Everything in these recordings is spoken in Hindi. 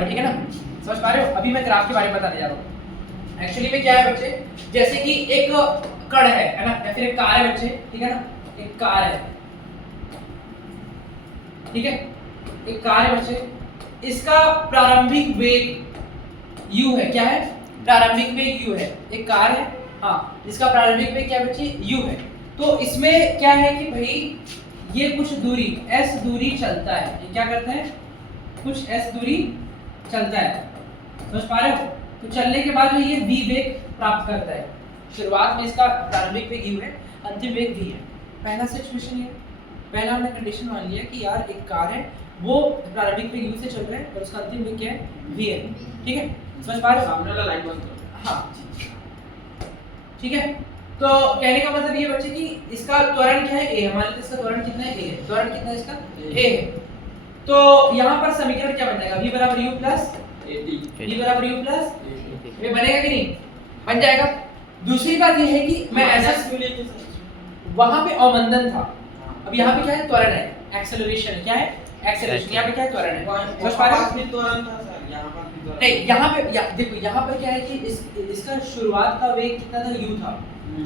में, ठीक है ना, समझ पा रहे हो। अभी मैं ग्राफ के बारे में बताने जा रहा हूँ। एक्चुअली में क्या है बच्चे, जैसे कि एक कण है ना, या फिर एक कार है बच्चे, ठीक है ना, एक कार है, ठीक है, एक कार है बच्चे, इसका प्रारंभिक वेग u है। क्या है? प्रारंभिक वेग u है। एक कार है, हाँ, इसका प्रारंभिक वेग क्या है बच्चे? u है। तो इसमें क्या है कि भाई ये कुछ दूरी s दूरी चलता है, ये क्या करता है? कुछ s दूरी चलता है, समझ पा रहे हो। तो चलने के बाद जो ये v वेग प्राप्त करता है, शुरुआत में इसका प्रारंभिक वेग u है, अंतिम वेग v है। पहला सिचुएशन ये, पहला हमने कंडीशन मान लिया कि यार एक कार है, वो प्रारंभिक वेग u से चल रहा है और उसका अंतिम वेग क्या है? v है, ठीक है, समझ पा रहे हो। सामने वाला लाइट बंद करो। हाँ, ठीक है। तो कहने का मतलब ये बच्चे कि इसका त्वरण क्या है? a। हमारे लिए इसका त्वरण कितना है? a है। त्वरण कितना है इसका? a है। तो यहाँ पर समीकरण क्या बन जाएगा? v बराबर u प्लस v बराबर u प्लस ये बनेगा कि नहीं? बन जाएगा। दूसरी बात ये है कि मैं ऐसा वहां पे अवमंदन था, अब यहाँ पे क्या है? त्वरण है, एक्सेलरेशन है। क्या है? एक्सेलरेशन। यहाँ पे क्या है? त्वरण है। समझ पा रहे हो? त्वरण था सर, यहाँ पर भी त्वरण। नहीं, यहाँ पे देखो, यहाँ पर क्या है कि इसका शुरुआत का वेग कितना था? u था।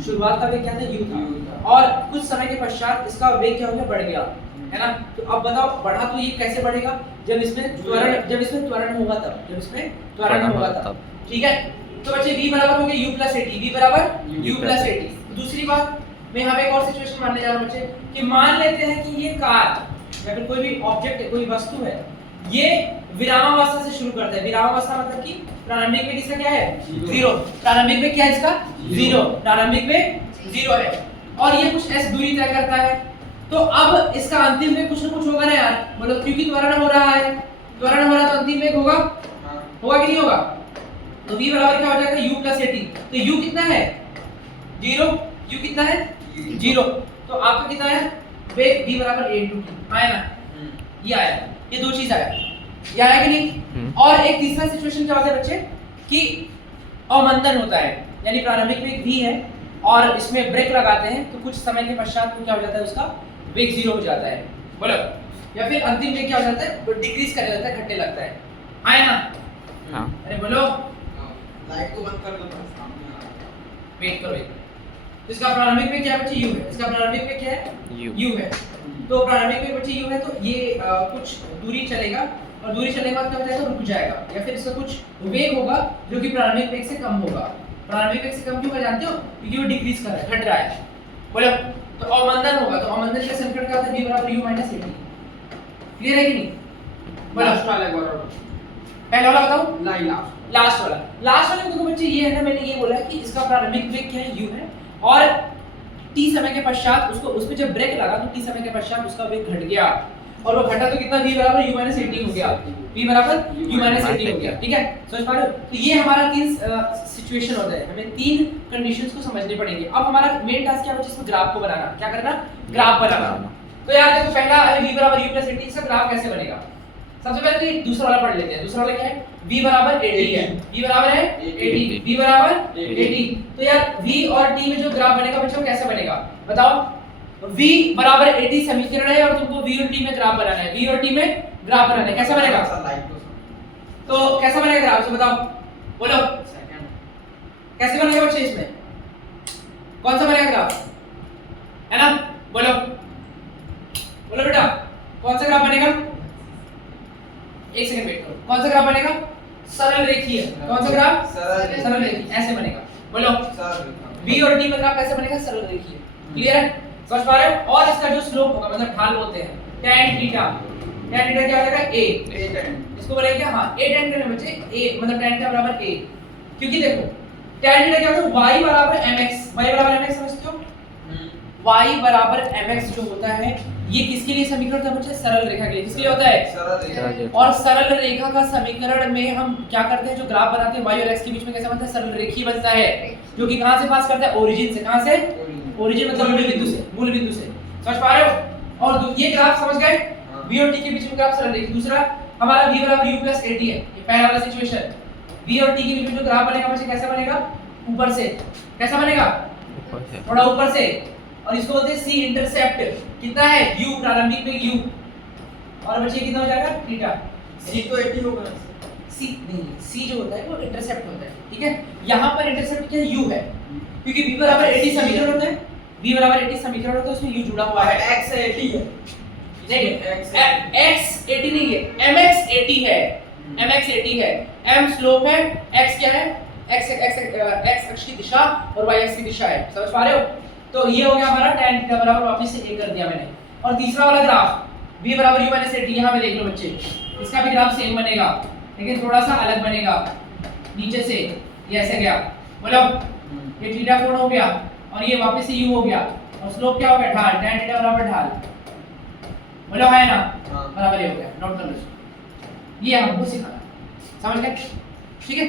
शुरुआत का वेग क्या था? u था। और कुछ समय के पश्चात इसका वेग क्या हो गया? बढ़ गया, है ना। तो अब बताओ, बढ़ा तो ये कैसे बढ़ेगा? जब इसमें त्वरण होगा तब, जब इसमें त्वरण होगा तब, ठीक है। तो बच्चे v बराबर हो गया u प्लस at, v बराबर u प्लस at। दूसरी बात, मैं यहाँ पे एक और सिचुएशन मानने जा रहा हूँ बच्चे कि मान लेते हैं कि ये कार या फिर कोई भी ऑब्जेक्ट है, कोई वस्तु है, ये विरामावस्था से शुरू करता है। विरामावस्था मतलब कि प्रारंभिक वेग इसका क्या है? 0। प्रारंभिक वेग क्या है इसका? 0। प्रारंभिक वेग 0 है और ये कुछ s दूरी तय करता है। तो अब इसका अंतिम वेग कुछ ना कुछ होगा ना यार, बोलो, क्योंकि त्वरण हो रहा है, त्वरण हो रहा है तो अंतिम वेग होगा, होगा कि नहीं होगा? तो v बराबर क्या हो जाएगा? u plus at। तो u कितना है? 0। u कितना है? 0। तो आपका कितना है? वेग v बराबर a into t आया ना, ये आया, ये दो चीज आया, ये आया कि नहीं? और एक तीसरा सिचुएशन क्या होता है बच्चे कि अवमंदन होता है, यानी प्रारंभिक वेग v है और इसमें ब्रेक लगाते हैं तो कुछ समय के पश्चात क्या हो जाता है? उसका वेग 0 हो जाता है, बोलो, या फिर अंतिम वेग क्या हो जाता है? डिक्रीज करने लगता है, घटने लगता है, आया ना? हाँ। अरे बोलो, लाइट को बंद कर दो, सामने आ रहा है। वेट करो, वेट। तो इसका प्रारंभिक वेग क्या है बच्चे? u है। इसका प्रारंभिक वेग क्या है? u है। तो प्रारंभिक वेग बच्चे u है, तो ये कुछ दूरी चलेगा और दूरी चलने के बाद क्या हो जाएगा? रुक जाएगा, या फिर इसका कुछ वेग होगा जो कि प्रारंभिक वेग से कम होगा। प्रारंभिक वेग से कम क्यों होगा जानते हो? क्योंकि वो डिक्रीज कर रहा है, घट रहा है, बोलो। तो अवमंदन होगा, तो अवमंदन का समीकरण क्या होता है? v बराबर u माइनस at। क्लियर है कि नहीं? बोलो, लास्ट वाला एक बार पहला वाला बताओ, नहीं, लास्ट वाला। लास्ट वाले में देखो बच्चे, ये है ना, मैंने ये बोला कि इसका प्रारंभिक वेग क्या है? u है और t समय के पश्चात उसको, उस पे जब ब्रेक लगा तो t समय के पश्चात उसका वेग घट गया और वो घटा तो कितना? v बराबर u माइनस at हो गया, v बराबर u माइनस at हो गया, ठीक है, समझ पा रहे हो। तो ये हमारा तीन सिचुएशन होता है, हमें तीन कंडीशंस को समझने पड़ेंगे। अब हमारा मेन टास्क क्या है? इसमें ग्राफ को बनाना। क्या करना? ग्राफ बनाना। तो यार देखो, पहला v बराबर u प्लस at, इसका ग्राफ कैसे बनेगा? सबसे पहले तो ये दूसरा वाला पढ़ लेते हैं। दूसरा वाला क्या है? v बराबर at है, v बराबर है at, v बराबर at। तो यार v और t में जो ग्राफ बनेगा बच्चों कैसे बनेगा बताओ? v बराबर at समीकरण है और तुमको v और t में ग्राफ बनाना है, v और t में ग्राफ बनाना है। कैसा बनेगा? तो कैसा बनेगा ग्राफ से बताओ, बोलो, कैसे बनेगा बच्चे? इसमें कौन सा बनेगा ग्राफ, है ना? बोलो, बोलो बेटा, कौन सा ग्राफ बनेगा? एक सेकंड वेट करो। कौन सा ग्राफ बनेगा? सरल रेखीय। कौन सा ग्राफ? सरल रेखीय, ऐसे बनेगा, बोलो। v और t में ग्राफ कैसे बनेगा? सरल रेखीय। क्लियर है? समझ पा रहे हो? और इसका जो स्लोप होगा, मतलब ढाल बोलते हैं, tan थीटा। tan थीटा क्या हो जाएगा? a। इसको बोलेंगे क्या? हां, a tan करने बच्चे, a मतलब tan थीटा बराबर a। क्योंकि देखो, tan थीटा क्या होता है? y बराबर mx। y बराबर mx समझते हो? y बराबर mx जो होता है, ये किसके लिए समीकरण होता है बच्चे? सरल रेखा के लिए। किसके लिए होता है? सरल रेखा। और सरल रेखा का समीकरण में हम क्या करते हैं? जो ग्राफ बनाते हैं y और x के बीच में कैसे बनता है? सरल रेखीय बनता है, जो कि कहां से पास करता है? ओरिजिन से। कहां से? ओरिजिन मतलब मूल बिंदु से, मूल बिंदु से। समझ पा रहे हो? और ये ग्राफ समझ गए? v और t के बीच में ग्राफ सरल रेखा। दूसरा हमारा v बराबर u प्लस at है, ये पहला वाला सिचुएशन। v और t के बीच में जो ग्राफ बनेगा बच्चे कैसा बनेगा? ऊपर से। कैसा बनेगा? ऊपर से, थोड़ा ऊपर से। और इसको बोलते हैं c इंटरसेप्ट। कितना है? u, प्रारंभिक वेग u, और बच्चे कितना हो जाएगा? थीटा। c तो 80 होगा, नहीं, c जो होता है वो इंटरसेप्ट होता है, ठीक है। यहाँ पर इंटरसेप्ट क्या है, u है, क्योंकि v बराबर 80 समीकरण होता है, v बराबर 80 समीकरण होता है, उसमें u जुड़ा हुआ है। x 80 है। नहीं, x x 80 नहीं है, mx 80 है, mx 80 है, m स्लोप है, x क्या है, x अक्ष की दिशा और y अक्ष की दिशा है, समझ पा रहे हो। तो ये हो गया हमारा tan थीटा बराबर, वापस से a कर दिया मैंने। और तीसरा वाला ग्राफ v बराबर u माइनस 80, यहाँ पे देख लो बच्चे, इसका भी ग्राफ सेम बनेगा लेकिन थोड़ा सा अलग बनेगा, नीचे से ये ऐसे गया, बोलो ये थीटा कोण हो गया और ये वापस से u हो गया, और स्लोप क्या हो गया, ढाल, tan थीटा बराबर ढाल, बोलो है ना, हाँ। बराबर ये हो गया। नोट कर लो, ये हमको सिखाना, समझ गए, ठीक है।